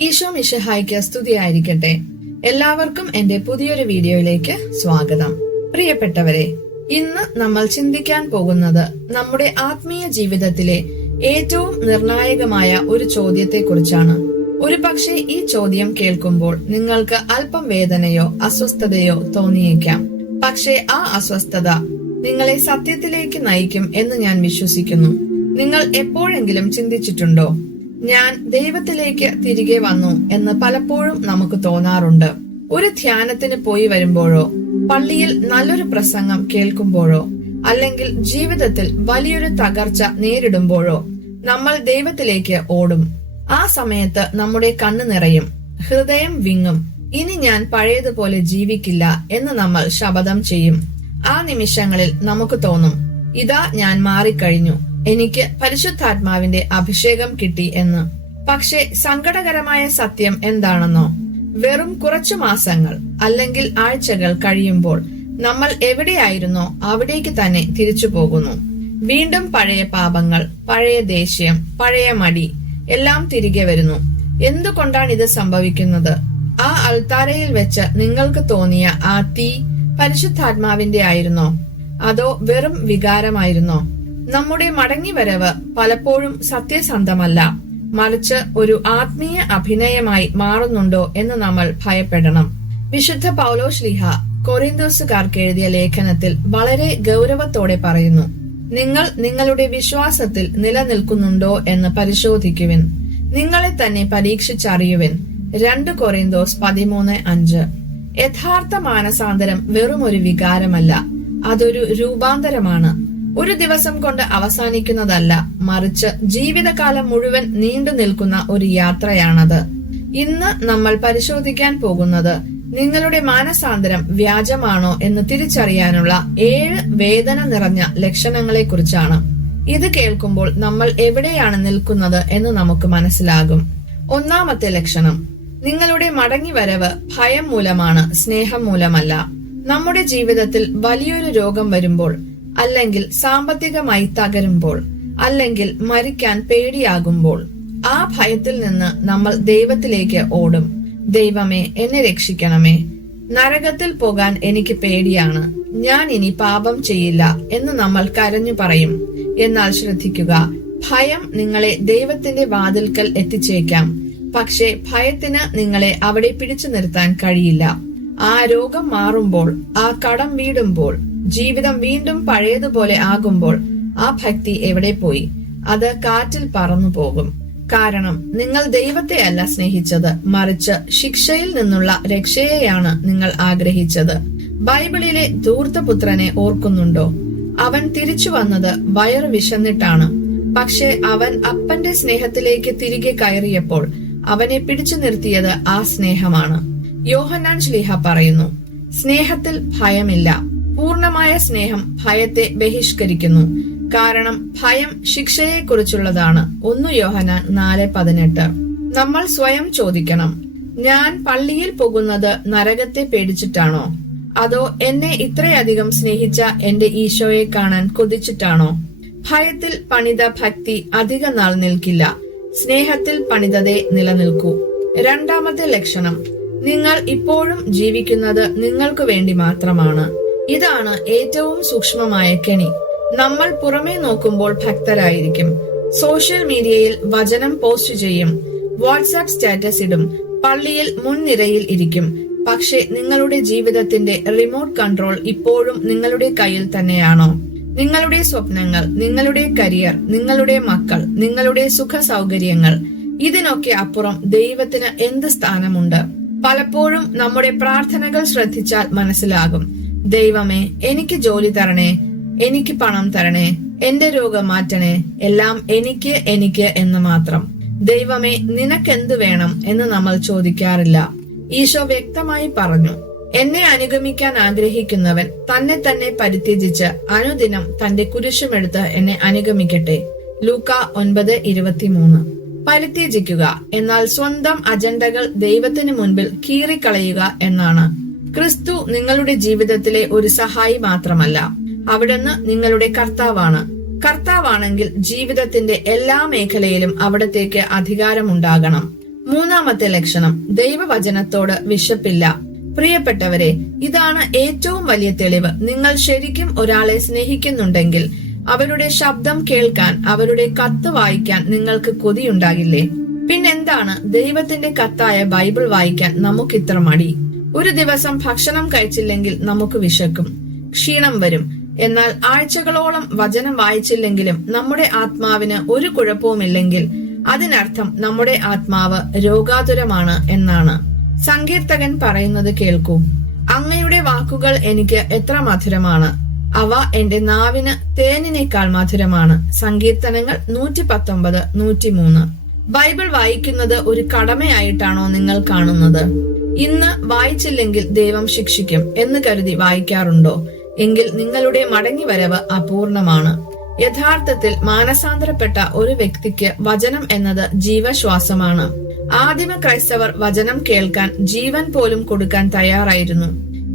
ഈശോ മിഷഹായിക്ക് സ്തുതിയായിരിക്കട്ടെ. എല്ലാവർക്കും എന്റെ പുതിയൊരു വീഡിയോയിലേക്ക് സ്വാഗതം. പ്രിയപ്പെട്ടവരെ ഇന്ന് നമ്മൾ ചിന്തിക്കാൻ പോകുന്നത് നമ്മുടെ ആത്മീയ ജീവിതത്തിലെ ഏറ്റവും നിർണായകമായ ഒരു ചോദ്യത്തെക്കുറിച്ചാണ്. ഒരു പക്ഷേ ഈ ചോദ്യം കേൾക്കുമ്പോൾ നിങ്ങൾക്ക് അല്പം വേദനയോ അസ്വസ്ഥതയോ തോന്നിയേക്കാം. പക്ഷേ ആ അസ്വസ്ഥത നിങ്ങളെ സത്യത്തിലേക്ക് നയിക്കും എന്ന് ഞാൻ വിശ്വസിക്കുന്നു. നിങ്ങൾ എപ്പോഴെങ്കിലും ചിന്തിച്ചിട്ടുണ്ടോ? ഞാൻ ദൈവത്തിലേക്ക് തിരികെ വന്നു എന്ന് പലപ്പോഴും നമുക്ക് തോന്നാറുണ്ട്. ഒരു ധ്യാനത്തിന് പോയി വരുമ്പോഴോ പള്ളിയിൽ നല്ലൊരു പ്രസംഗം കേൾക്കുമ്പോഴോ അല്ലെങ്കിൽ ജീവിതത്തിൽ വലിയൊരു തകർച്ച നേരിടുമ്പോഴോ നമ്മൾ ദൈവത്തിലേക്ക് ഓടും. ആ സമയത്ത് നമ്മുടെ കണ്ണു നിറയും ഹൃദയം വിങ്ങും. ഇനി ഞാൻ പഴയതുപോലെ ജീവിക്കില്ല എന്ന് നമ്മൾ ശപഥം ചെയ്യും. ആ നിമിഷങ്ങളിൽ നമുക്ക് തോന്നും ഇതാ ഞാൻ മാറിക്കഴിഞ്ഞു. എനിക്ക് പരിശുദ്ധാത്മാവിന്റെ അഭിഷേകം കിട്ടി എന്ന്. പക്ഷെ സങ്കടകരമായ സത്യം എന്താണെന്നോ? വെറും കുറച്ചു മാസങ്ങൾ അല്ലെങ്കിൽ ആഴ്ചകൾ കഴിയുമ്പോൾ നമ്മൾ എവിടെയായിരുന്നോ അവിടേക്ക് തന്നെ തിരിച്ചു പോകുന്നു. വീണ്ടും പഴയ പാപങ്ങൾ പഴയ ദേഷ്യം പഴയ മടി എല്ലാം തിരികെ വരുന്നു. എന്തുകൊണ്ടാണ് ഇത് സംഭവിക്കുന്നത്? ആ അൾത്താരയിൽ വെച്ച് നിങ്ങൾക്ക് തോന്നിയ ആ തീ പരിശുദ്ധാത്മാവിന്റെ ആയിരുന്നോ? അതോ വെറും വികാരമായിരുന്നോ? നമ്മുടെ മടങ്ങിവരവ് പലപ്പോഴും സത്യസന്ധമല്ല. മറിച്ച് ഒരു ആത്മീയ അഭിനയമായി മാറുന്നുണ്ടോ എന്ന് നമ്മൾ ഭയപ്പെടണം. വിശുദ്ധ പൗലോ ശ്ലിഹ കൊറിന്തോസുകാർക്ക് എഴുതിയ ലേഖനത്തിൽ വളരെ ഗൗരവത്തോടെ പറയുന്നു നിങ്ങൾ നിങ്ങളുടെ വിശ്വാസത്തിൽ നിലനിൽക്കുന്നുണ്ടോ എന്ന് പരിശോധിക്കുവിൻ. നിങ്ങളെ തന്നെ പരീക്ഷിച്ചറിയുവിൻ. രണ്ട് കൊറിന്തോസ് പതിമൂന്ന് അഞ്ച്. യഥാർത്ഥ മാനസാന്തരം വെറുമൊരു വികാരമല്ല അതൊരു രൂപാന്തരമാണ്. ഒരു ദിവസം കൊണ്ട് അവസാനിക്കുന്നതല്ല മറിച്ച് ജീവിതകാലം മുഴുവൻ നീണ്ടു നിൽക്കുന്ന ഒരു യാത്രയാണത്. ഇന്ന് നമ്മൾ പരിശോധിക്കാൻ പോകുന്നത് നിങ്ങളുടെ മാനസാന്തരം വ്യാജമാണോ എന്ന് തിരിച്ചറിയാനുള്ള ഏഴ് വേദന നിറഞ്ഞ ലക്ഷണങ്ങളെ കുറിച്ചാണ് ഇത് കേൾക്കുമ്പോൾ നമ്മൾ എവിടെയാണ് നിൽക്കുന്നത് എന്ന് നമുക്ക് മനസ്സിലാകും. ഒന്നാമത്തെ ലക്ഷണം നിങ്ങളുടെ മടങ്ങിവരവ് ഭയം മൂലമാണ് സ്നേഹം മൂലമല്ല. നമ്മുടെ ജീവിതത്തിൽ വലിയൊരു രോഗം വരുമ്പോൾ അല്ലെങ്കിൽ സാമ്പത്തികമായി തകരുമ്പോൾ അല്ലെങ്കിൽ മരിക്കാൻ പേടിയാകുമ്പോൾ ആ ഭയത്തിൽ നിന്ന് നമ്മൾ ദൈവത്തിലേക്ക് ഓടും. ദൈവമേ എന്നെ രക്ഷിക്കണമേ. നരകത്തിൽ പോകാൻ എനിക്ക് പേടിയാണ്. ഞാൻ ഇനി പാപം ചെയ്യില്ല എന്ന് നമ്മൾ കരഞ്ഞു പറയും. എന്നാൽ ശ്രദ്ധിക്കുക ഭയം നിങ്ങളെ ദൈവത്തിന്റെ വാതിൽക്കൽ എത്തിച്ചേക്കാം. പക്ഷേ ഭയത്തിന് നിങ്ങളെ അവിടെ പിടിച്ചു നിർത്താൻ കഴിയില്ല. ആ രോഗം മാറുമ്പോൾ ആ കടം വീടുമ്പോൾ ജീവിതം വീണ്ടും പഴയതുപോലെ ആകുമ്പോൾ ആ ഭക്തി എവിടെ പോയി? അത് കാറ്റിൽ പറന്നു പോകും. കാരണം നിങ്ങൾ ദൈവത്തെ അല്ല സ്നേഹിച്ചത് മറിച്ച് ശിക്ഷയിൽ നിന്നുള്ള രക്ഷയെയാണ് നിങ്ങൾ ആഗ്രഹിച്ചത്. ബൈബിളിലെ ധൂർത്തപുത്രനെ ഓർക്കുന്നുണ്ടോ? അവൻ തിരിച്ചു വന്നത് വയറ് വിശന്നിട്ടാണ്. പക്ഷെ അവൻ അപ്പന്റെ സ്നേഹത്തിലേക്ക് തിരികെ കയറിയപ്പോൾ അവനെ പിടിച്ചു നിർത്തിയത് ആ സ്നേഹമാണ്. യോഹനാൻ ശ്ലീഹ പറയുന്നു സ്നേഹത്തിൽ ഭയമില്ല. പൂർണമായ സ്നേഹം ഭയത്തെ ബഹിഷ്കരിക്കുന്നു. കാരണം ഭയം ശിക്ഷയെക്കുറിച്ചുള്ളതാണ്. ഒന്നു യോഹനാൻ നാല് പതിനെട്ട്. നമ്മൾ സ്വയം ചോദിക്കണം ഞാൻ പള്ളിയിൽ പോകുന്നത് നരകത്തെ പേടിച്ചിട്ടാണോ? അതോ എന്നെ ഇത്രയധികം സ്നേഹിച്ച എന്റെ ഈശോയെ കാണാൻ കൊതിച്ചിട്ടാണോ? ഭയത്തിൽ പണിത ഭക്തി അധിക നാൾ നിൽക്കില്ല. സ്നേഹത്തിൽ പണിതതേ നിലനിൽക്കൂ. രണ്ടാമത്തെ ലക്ഷണം നിങ്ങൾ ഇപ്പോഴും ജീവിക്കുന്നത് നിങ്ങൾക്കു വേണ്ടി മാത്രമാണ്. ഇതാണ് ഏറ്റവും സൂക്ഷ്മമായ കെണി. നമ്മൾ പുറമേ നോക്കുമ്പോൾ ഭക്തരായിരിക്കും. സോഷ്യൽ മീഡിയയിൽ വചനം പോസ്റ്റ് ചെയ്യും. വാട്സാപ്പ് സ്റ്റാറ്റസ് ഇടും. പള്ളിയിൽ മുൻനിരയിൽ ഇരിക്കും. പക്ഷേ നിങ്ങളുടെ ജീവിതത്തിന്റെ റിമോട്ട് കൺട്രോൾ ഇപ്പോഴും നിങ്ങളുടെ കയ്യിൽ തന്നെയാണോ? നിങ്ങളുടെ സ്വപ്നങ്ങൾ നിങ്ങളുടെ കരിയർ നിങ്ങളുടെ മക്കൾ നിങ്ങളുടെ സുഖ സൗകര്യങ്ങൾ ഇതിനൊക്കെ അപ്പുറം ദൈവത്തിന് എന്ത് സ്ഥാനമുണ്ട്? പലപ്പോഴും നമ്മുടെ പ്രാർത്ഥനകൾ ശ്രദ്ധിച്ചാൽ മനസ്സിലാകും. ദൈവമേ എനിക്ക് ജോലി തരണേ എനിക്ക് പണം തരണേ എന്റെ രോഗം മാറ്റണേ എല്ലാം എനിക്ക് എനിക്ക് എന്ന് മാത്രം. ദൈവമേ നിനക്കെന്ത് വേണം എന്ന് നമ്മൾ ചോദിക്കാറില്ല. ഈശോ വ്യക്തമായി പറഞ്ഞു എന്നെ അനുഗമിക്കാൻ ആഗ്രഹിക്കുന്നവൻ തന്നെ തന്നെ പരിത്യജിച്ച് അനുദിനം തന്റെ കുരിശുമെടുത്ത് എന്നെ അനുഗമിക്കട്ടെ. ലൂക്ക ഒൻപത് ഇരുപത്തിമൂന്ന്. പരിത്യജിക്കുക എന്നാൽ സ്വന്തം അജണ്ടകൾ ദൈവത്തിന് മുൻപിൽ കീറിക്കളയുക എന്നാണ് ക്രിസ്തു നിങ്ങളുടെ ജീവിതത്തിലെ ഒരു സഹായി മാത്രമല്ല. അവിടുന്ന് നിങ്ങളുടെ കർത്താവാണ്. കർത്താവാണെങ്കിൽ ജീവിതത്തിന്റെ എല്ലാ മേഖലയിലും അവിടത്തേക്ക് അധികാരമുണ്ടാകണം. മൂന്നാമത്തെ ലക്ഷണം ദൈവവചനത്തോട് വിശപ്പില്ല. പ്രിയപ്പെട്ടവരെ ഇതാണ് ഏറ്റവും വലിയ തെളിവ്. നിങ്ങൾ ശരിക്കും ഒരാളെ സ്നേഹിക്കുന്നുണ്ടെങ്കിൽ അവരുടെ ശബ്ദം കേൾക്കാൻ അവരുടെ കത്ത് വായിക്കാൻ നിങ്ങൾക്ക് കൊതിയുണ്ടാകില്ലേ? പിന്നെന്താണ് ദൈവത്തിന്റെ കത്തായ ബൈബിൾ വായിക്കാൻ നമുക്കിത്ര മടി? ഒരു ദിവസം ഭക്ഷണം കഴിച്ചില്ലെങ്കിൽ നമുക്ക് വിശക്കും. ക്ഷീണം വരും. എന്നാൽ ആഴ്ചകളോളം വചനം വായിച്ചില്ലെങ്കിലും നമ്മുടെ ആത്മാവിന് ഒരു കുഴപ്പവുമില്ലെങ്കിൽ അതിനർത്ഥം നമ്മുടെ ആത്മാവ് രോഗാതുരമാണ് എന്നാണ്. സങ്കീർത്തകൻ പറയുന്നത് കേൾക്കൂ. അങ്ങയുടെ വാക്കുകൾ എനിക്ക് എത്ര മധുരമാണ്. അവ എന്റെ നാവിന് തേനിനേക്കാൾ മധുരമാണ്. സങ്കീർത്തനങ്ങൾ നൂറ്റി പത്തൊമ്പത് നൂറ്റിമൂന്ന്. ബൈബിൾ വായിക്കുന്നത് ഒരു കടമയായിട്ടാണോ നിങ്ങൾ കാണുന്നത്? ഇന്ന് വായിച്ചില്ലെങ്കിൽ ദൈവം ശിക്ഷിക്കും എന്ന് കരുതി വായിക്കാറുണ്ടോ? എങ്കിൽ നിങ്ങളുടെ മടങ്ങിവരവ് അപൂർണമാണ്. യഥാർത്ഥത്തിൽ മാനസാന്തരപ്പെട്ട ഒരു വ്യക്തിക്ക് വചനം എന്നത് ജീവശ്വാസമാണ്. ആദിമ ക്രൈസ്തവർ വചനം കേൾക്കാൻ ജീവൻ പോലും കൊടുക്കാൻ തയ്യാറായിരുന്നു.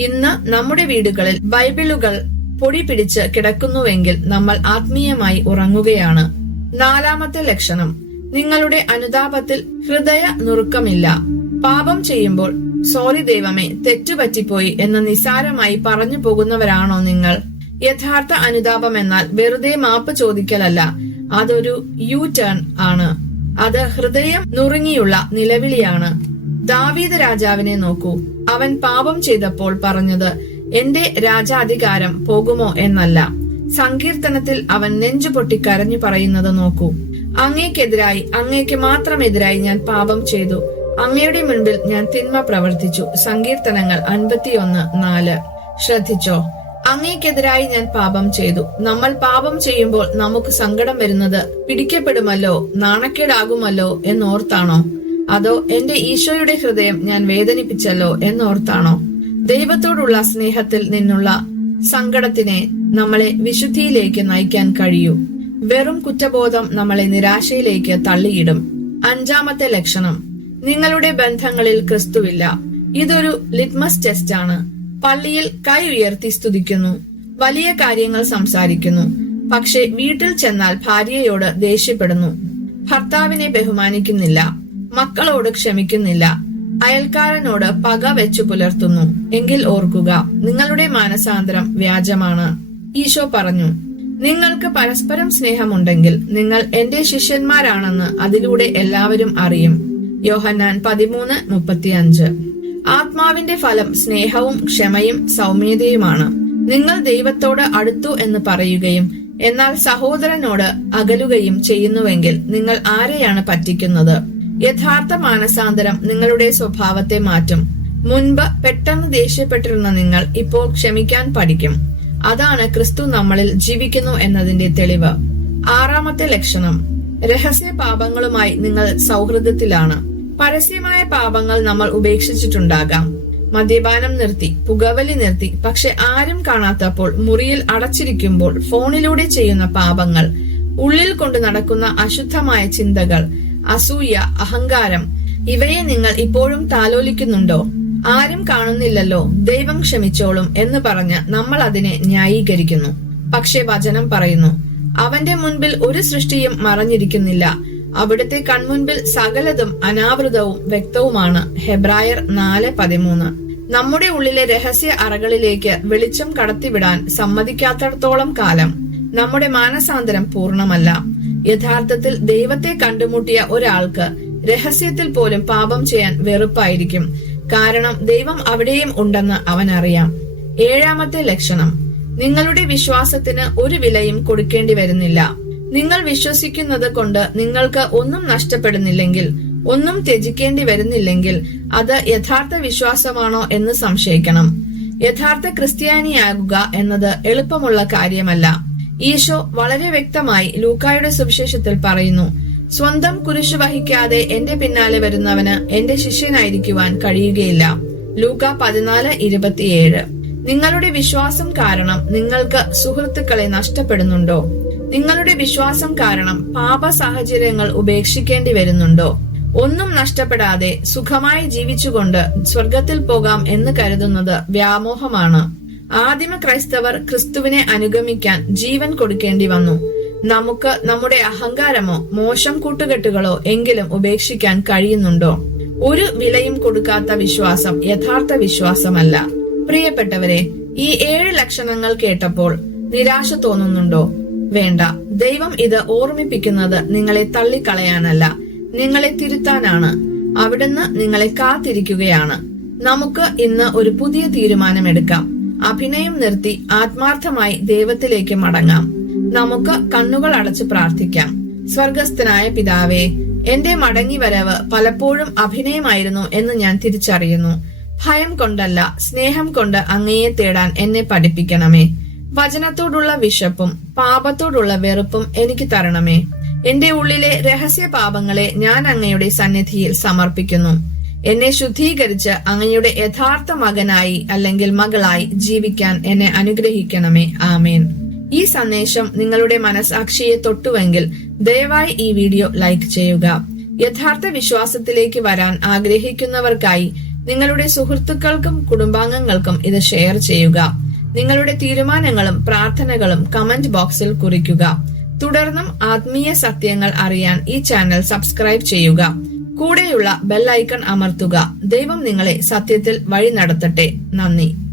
ഇന്ന് നമ്മുടെ വീടുകളിൽ ബൈബിളുകൾ പൊടി പിടിച്ച് കിടക്കുന്നുവെങ്കിൽ നമ്മൾ ആത്മീയമായി ഉറങ്ങുകയാണ്. നാലാമത്തെ ലക്ഷണം. നിങ്ങളുടെ അനുതാപത്തിൽ ഹൃദയ നുറുക്കമില്ല. പാപം ചെയ്യുമ്പോൾ സോറി ദൈവമേ തെറ്റുപറ്റിപ്പോയി എന്ന് നിസാരമായി പറഞ്ഞു പോകുന്നവരാണോ നിങ്ങൾ? യഥാർത്ഥ അനുതാപം എന്നാൽ വെറുതെ മാപ്പ് ചോദിക്കലല്ല അതൊരു യു ടേൺ ആണ്. അത് ഹൃദയം നുറുങ്ങിയുള്ള നിലവിളിയാണ്. ദാവീദ് രാജാവിനെ നോക്കൂ. അവൻ പാപം ചെയ്തപ്പോൾ പറഞ്ഞത് എന്റെ രാജാധികാരം പോകുമോ എന്നല്ല. സങ്കീർത്തനത്തിൽ അവൻ നെഞ്ചുപൊട്ടി കരഞ്ഞു പറയുന്നത് നോക്കൂ. അങ്ങേക്കെതിരായി അങ്ങേക്ക് മാത്രം എതിരായി ഞാൻ പാപം ചെയ്തു. അങ്ങയുടെ മുൻപിൽ ഞാൻ തിന്മ പ്രവർത്തിച്ചു. സങ്കീർത്തനങ്ങൾ അൻപത്തിയൊന്ന് നാല്. ശ്രദ്ധിച്ചോ? അങ്ങേക്കെതിരായി ഞാൻ പാപം ചെയ്തു. നമ്മൾ പാപം ചെയ്യുമ്പോൾ നമുക്ക് സങ്കടം വരുന്നത് പിടിക്കപ്പെടുമല്ലോ നാണക്കേടാകുമല്ലോ എന്നോർത്താണോ? അതോ എന്റെ ഈശോയുടെ ഹൃദയം ഞാൻ വേദനിപ്പിച്ചല്ലോ എന്നോർത്താണോ? ദൈവത്തോടുള്ള സ്നേഹത്തിൽ നിന്നുള്ള സങ്കടത്തിനെ നമ്മളെ വിശുദ്ധിയിലേക്ക് നയിക്കാൻ കഴിയൂ. വെറും കുറ്റബോധം നമ്മളെ നിരാശയിലേക്ക് തള്ളിയിടും. അഞ്ചാമത്തെ ലക്ഷണം. നിങ്ങളുടെ ബന്ധങ്ങളിൽ ക്രിസ്തുവില്ല. ഇതൊരു ലിറ്റ്മസ് ടെസ്റ്റ് ആണ്. പള്ളിയിൽ കൈ ഉയർത്തി സ്തുതിക്കുന്നു. വലിയ കാര്യങ്ങൾ സംസാരിക്കുന്നു. പക്ഷെ വീട്ടിൽ ചെന്നാൽ ഭാര്യയോട് ദേഷ്യപ്പെടുന്നു. ഭർത്താവിനെ ബഹുമാനിക്കുന്നില്ല. മക്കളോട് ക്ഷമിക്കുന്നില്ല. അയൽക്കാരനോട് പക വെച്ചു പുലർത്തുന്നു. എങ്കിൽ ഓർക്കുക നിങ്ങളുടെ മാനസാന്തരം വ്യാജമാണ്. ഈശോ പറഞ്ഞു നിങ്ങൾക്ക് പരസ്പരം സ്നേഹമുണ്ടെങ്കിൽ നിങ്ങൾ എന്റെ ശിഷ്യന്മാരാണെന്ന് അതിലൂടെ എല്ലാവരും അറിയും. യോഹന്നാൻ പതിമൂന്ന് മുപ്പത്തിയഞ്ച്. ആത്മാവിന്റെ ഫലം സ്നേഹവും ക്ഷമയും സൗമ്യതയുമാണ്. നിങ്ങൾ ദൈവത്തോട് അടുത്തു എന്ന് പറയുകയും എന്നാൽ സഹോദരനോട് അകലുകയും ചെയ്യുന്നുവെങ്കിൽ നിങ്ങൾ ആരെയാണ് പറ്റിക്കുന്നത്? യഥാർത്ഥ മാനസാന്തരം നിങ്ങളുടെ സ്വഭാവത്തെ മാറ്റും. മുൻപ് പെട്ടെന്ന് ദേഷ്യപ്പെട്ടിരുന്ന നിങ്ങൾ ഇപ്പോൾ ക്ഷമിക്കാൻ പഠിക്കും. അതാണ് ക്രിസ്തു നമ്മളിൽ ജീവിക്കുന്നു എന്നതിന്റെ തെളിവ്. ആറാമത്തെ ലക്ഷണം. രഹസ്യ പാപങ്ങളുമായി നിങ്ങൾ സൗഹൃദത്തിലാണ്. പരസ്യമായ പാപങ്ങൾ നമ്മൾ ഉപേക്ഷിച്ചിട്ടുണ്ടാകാം. മദ്യപാനം നിർത്തി പുകവലി നിർത്തി പക്ഷെ ആരും കാണാത്തപ്പോൾ മുറിയിൽ അടച്ചിരിക്കുമ്പോൾ ഫോണിലൂടെ ചെയ്യുന്ന പാപങ്ങൾ ഉള്ളിൽ കൊണ്ട് നടക്കുന്ന അശുദ്ധമായ ചിന്തകൾ അസൂയ അഹങ്കാരം ഇവയെ നിങ്ങൾ ഇപ്പോഴും താലോലിക്കുന്നുണ്ടോ? ആരും കാണുന്നില്ലല്ലോ. ദൈവം ക്ഷമിച്ചോളും എന്ന് പറഞ്ഞ് നമ്മൾ അതിനെ ന്യായീകരിക്കുന്നു. പക്ഷെ വചനം പറയുന്നു അവന്റെ മുൻപിൽ ഒരു സൃഷ്ടിയും മറഞ്ഞിരിക്കുന്നില്ല. അവിടുത്തെ കൺമുൻപിൽ സകലതും അനാവൃതവും വ്യക്തവുമാണ്. ഹെബ്രായർ നാല് പതിമൂന്ന്. നമ്മുടെ ഉള്ളിലെ രഹസ്യ അറകളിലേക്ക് വെളിച്ചം കടത്തിവിടാൻ സമ്മതിക്കാത്തടത്തോളം കാലം നമ്മുടെ മാനസാന്തരം പൂർണമല്ല. യഥാർത്ഥത്തിൽ ദൈവത്തെ കണ്ടുമുട്ടിയ ഒരാൾക്ക് രഹസ്യത്തിൽ പോലും പാപം ചെയ്യാൻ വെറുപ്പായിരിക്കും. കാരണം ദൈവം അവിടെയും ഉണ്ടെന്ന് അവൻ അറിയാം ഏഴാമത്തെ ലക്ഷണം. നിങ്ങളുടെ വിശ്വാസത്തിന് ഒരു വിലയും കൊടുക്കേണ്ടി വരുന്നില്ല. നിങ്ങൾ വിശ്വസിക്കുന്നത് കൊണ്ട് നിങ്ങൾക്ക് ഒന്നും നഷ്ടപ്പെടുന്നില്ലെങ്കിൽ ഒന്നും ത്യജിക്കേണ്ടി വരുന്നില്ലെങ്കിൽ അത് യഥാർത്ഥ വിശ്വാസമാണോ എന്ന് സംശയിക്കണം. യഥാർത്ഥ ക്രിസ്ത്യാനിയാകുക എന്നത് എളുപ്പമുള്ള കാര്യമല്ല. ഈശോ വളരെ വ്യക്തമായി ലൂക്കായുടെ സുവിശേഷത്തിൽ പറയുന്നു സ്വന്തം കുരിശു വഹിക്കാതെ എന്റെ പിന്നാലെ വരുന്നവന് എന്റെ ശിഷ്യനായിരിക്കുവാൻ കഴിയുകയില്ല. ലൂക്ക പതിനാല് ഇരുപത്തിയേഴ്. നിങ്ങളുടെ വിശ്വാസം കാരണം നിങ്ങൾക്ക് സുഹൃത്തുക്കളെ നഷ്ടപ്പെടുന്നുണ്ടോ? നിങ്ങളുടെ വിശ്വാസം കാരണം പാപ സാഹചര്യങ്ങൾ ഉപേക്ഷിക്കേണ്ടി വരുന്നുണ്ടോ? ഒന്നും നഷ്ടപ്പെടാതെ സുഖമായി ജീവിച്ചുകൊണ്ട് സ്വർഗത്തിൽ പോകാം എന്ന് കരുതുന്നത് വ്യാമോഹമാണ്. ആദിമ ക്രൈസ്തവർ ക്രിസ്തുവിനെ അനുഗമിക്കാൻ ജീവൻ കൊടുക്കേണ്ടി വന്നു. നമുക്ക് നമ്മുടെ അഹങ്കാരമോ മോശം കൂട്ടുകെട്ടുകളോ എങ്കിലും ഉപേക്ഷിക്കാൻ കഴിയുന്നുണ്ടോ? ഒരു വിലയും കൊടുക്കാത്ത വിശ്വാസം യഥാർത്ഥ വിശ്വാസമല്ല. പ്രിയപ്പെട്ടവരെ ഈ ഏഴ് ലക്ഷണങ്ങൾ കേട്ടപ്പോൾ നിരാശ തോന്നുന്നുണ്ടോ? വേണ്ട. ദൈവം ഇത് ഓർമ്മിപ്പിക്കുന്നത് നിങ്ങളെ തള്ളിക്കളയാനല്ല നിങ്ങളെ തിരുത്താനാണ്. അവിടുന്ന് നിങ്ങളെ കാത്തിരിക്കുകയാണ്. നമുക്ക് ഇന്ന് ഒരു പുതിയ തീരുമാനമെടുക്കാം. അഭിനയം നിർത്തി ആത്മാർത്ഥമായി ദൈവത്തിലേക്ക് മടങ്ങാം. നമുക്ക് കണ്ണുകൾ അടച്ച് പ്രാർത്ഥിക്കാം. സ്വർഗസ്ഥനായ പിതാവേ എന്റെ മടങ്ങിവരവ് പലപ്പോഴും അഭിനയമായിരുന്നു എന്ന് ഞാൻ തിരിച്ചറിയുന്നു. ഭയം കൊണ്ടല്ല സ്നേഹം കൊണ്ട് അങ്ങയെ തേടാൻ എന്നെ പഠിപ്പിക്കണമേ. വചനത്തോടുള്ള വിശപ്പും പാപത്തോടുള്ള വെറുപ്പും എനിക്ക് തരണമേ. എന്റെ ഉള്ളിലെ രഹസ്യ പാപങ്ങളെ ഞാൻ അങ്ങയുടെ സന്നിധിയിൽ സമർപ്പിക്കുന്നു. എന്നെ ശുദ്ധീകരിച്ച് അങ്ങയുടെ യഥാർത്ഥ മകനായി അല്ലെങ്കിൽ മകളായി ജീവിക്കാൻ എന്നെ അനുഗ്രഹിക്കണമേ. ആമേൻ. ഈ സന്ദേശം നിങ്ങളുടെ മനസാക്ഷിയെ തൊട്ടുവെങ്കിൽ ദയവായി ഈ വീഡിയോ ലൈക്ക് ചെയ്യുക. യഥാർത്ഥ വിശ്വാസത്തിലേക്ക് വരാൻ ആഗ്രഹിക്കുന്നവർക്കായി നിങ്ങളുടെ സുഹൃത്തുക്കൾക്കും കുടുംബാംഗങ്ങൾക്കും ഇത് ഷെയർ ചെയ്യുക. നിങ്ങളുടെ തീരുമാനങ്ങളും പ്രാർത്ഥനകളും കമന്റ് ബോക്സിൽ കുറിക്കുക. തുടർന്നും ആത്മീയ സത്യങ്ങൾ അറിയാൻ ഈ ചാനൽ സബ്സ്ക്രൈബ് ചെയ്യുക. കൂടെയുള്ള ബെൽ ഐക്കൺ അമർത്തുക. ദൈവം നിങ്ങളെ സത്യത്തിൽ വഴി നടത്തട്ടെ. നന്ദി.